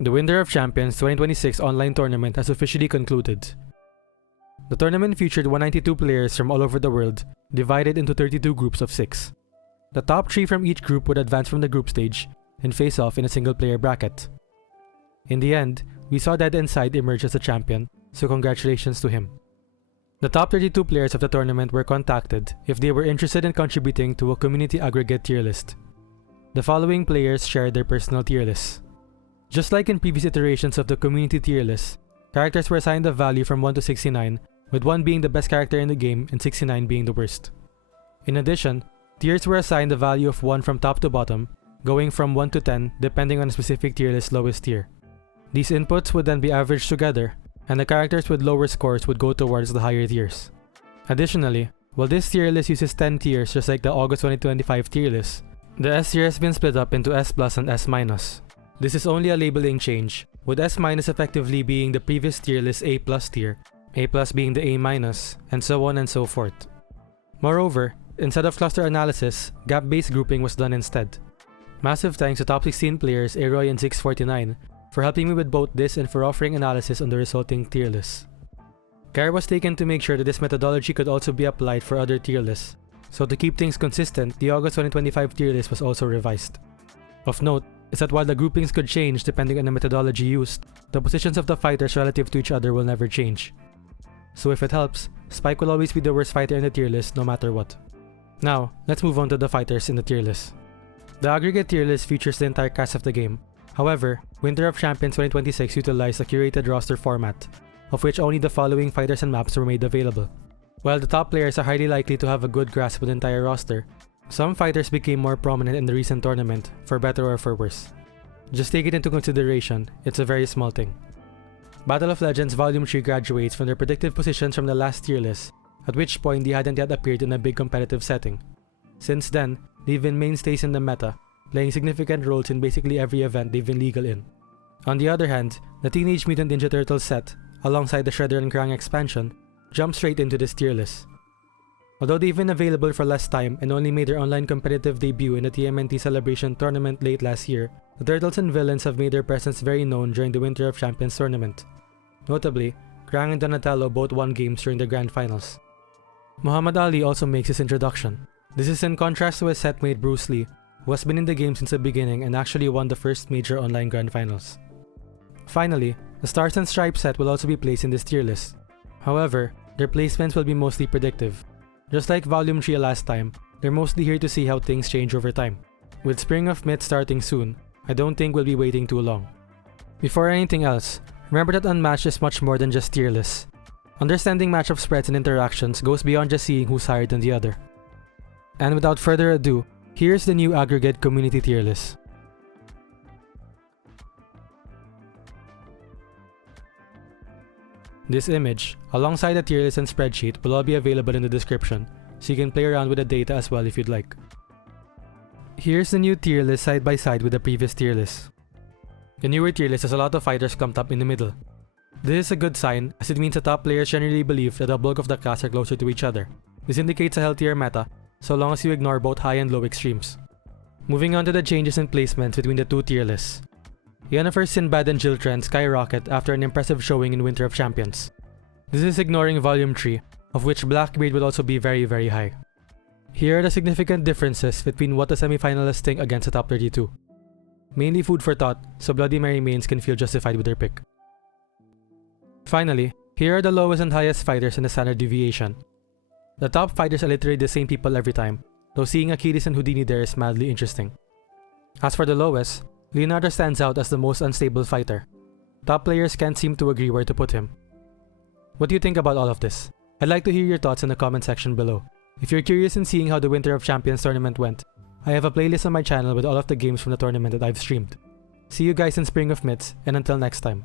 The Winter of Champions 2026 online tournament has officially concluded. The tournament featured 192 players from all over the world, divided into 32 groups of 6. The top 3 from each group would advance from the group stage and face off in a single-player bracket. In the end, we saw Dead Inside emerge as a champion, so congratulations to him. The top 32 players of the tournament were contacted if they were interested in contributing to a community aggregate tier list. The following players shared their personal tier lists. Just like in previous iterations of the community tier list, characters were assigned a value from 1 to 69, with 1 being the best character in the game and 69 being the worst. In addition, tiers were assigned a value of 1 from top to bottom, going from 1 to 10 depending on a specific tier list's lowest tier. These inputs would then be averaged together, and the characters with lower scores would go towards the higher tiers. Additionally, while this tier list uses 10 tiers just like the August 2025 tier list, the S tier has been split up into S+ and S-. This is only a labeling change, with S- effectively being the previous tier list A+ tier, A+ being the A-, and so on and so forth. Moreover, instead of cluster analysis, gap-based grouping was done instead. Massive thanks to top 16 players Aroy and 649 for helping me with both this and for offering analysis on the resulting tier lists. Care was taken to make sure that this methodology could also be applied for other tier lists, so to keep things consistent, the August 2025 tier list was also revised. Of note is that while the groupings could change depending on the methodology used, the positions of the fighters relative to each other will never change. So if it helps, Spike will always be the worst fighter in the tier list no matter what. Now, let's move on to the fighters in the tier list. The aggregate tier list features the entire cast of the game. However, Winter of Champions 2026 utilized a curated roster format, of which only the following fighters and maps were made available. While the top players are highly likely to have a good grasp of the entire roster, some fighters became more prominent in the recent tournament, for better or for worse. Just take it into consideration, it's a very small thing. Battle of Legends Volume 3 graduates from their predictive positions from the last tier list, at which point they hadn't yet appeared in a big competitive setting. Since then, they've been mainstays in the meta, playing significant roles in basically every event they've been legal in. On the other hand, the Teenage Mutant Ninja Turtles set, alongside the Shredder and Krang expansion, jumped straight into this tier list. Although they've been available for less time and only made their online competitive debut in the TMNT Celebration tournament late last year, the Turtles and Villains have made their presence very known during the Winter of Champions tournament. Notably, Krang and Donatello both won games during the Grand Finals. Muhammad Ali also makes his introduction. This is in contrast to his setmate Bruce Lee, who has been in the game since the beginning and actually won the first major online Grand Finals. Finally, the Stars and Stripes set will also be placed in this tier list. However, their placements will be mostly predictive. Just like Volume 3 last time, they're mostly here to see how things change over time. With Spring of Myth starting soon, I don't think we'll be waiting too long. Before anything else, remember that Unmatched is much more than just tier lists. Understanding matchup spreads and interactions goes beyond just seeing who's higher than the other. And without further ado, here's the new aggregate community tier list. This image, alongside the tier list and spreadsheet, will all be available in the description, so you can play around with the data as well if you'd like. Here's the new tier list side by side with the previous tier list. The newer tier list has a lot of fighters clumped up in the middle. This is a good sign, as it means the top players generally believe that the bulk of the class are closer to each other. This indicates a healthier meta, so long as you ignore both high and low extremes. Moving on to the changes in placements between the two tier lists. Yennefer's Sinbad and Jill trend skyrocket after an impressive showing in Winter of Champions. This is ignoring Volume 3, of which Blackbeard will also be very high. Here are the significant differences between what the semi-finalists think against the top 32. Mainly food for thought, so Bloody Mary mains can feel justified with their pick. Finally, here are the lowest and highest fighters in the standard deviation. The top fighters are literally the same people every time, though seeing Achilles and Houdini there is mildly interesting. As for the lowest, Leonardo stands out as the most unstable fighter. Top players can't seem to agree where to put him. What do you think about all of this? I'd like to hear your thoughts in the comment section below. If you're curious in seeing how the Winter of Champions tournament went, I have a playlist on my channel with all of the games from the tournament that I've streamed. See you guys in Spring of Myths, and until next time.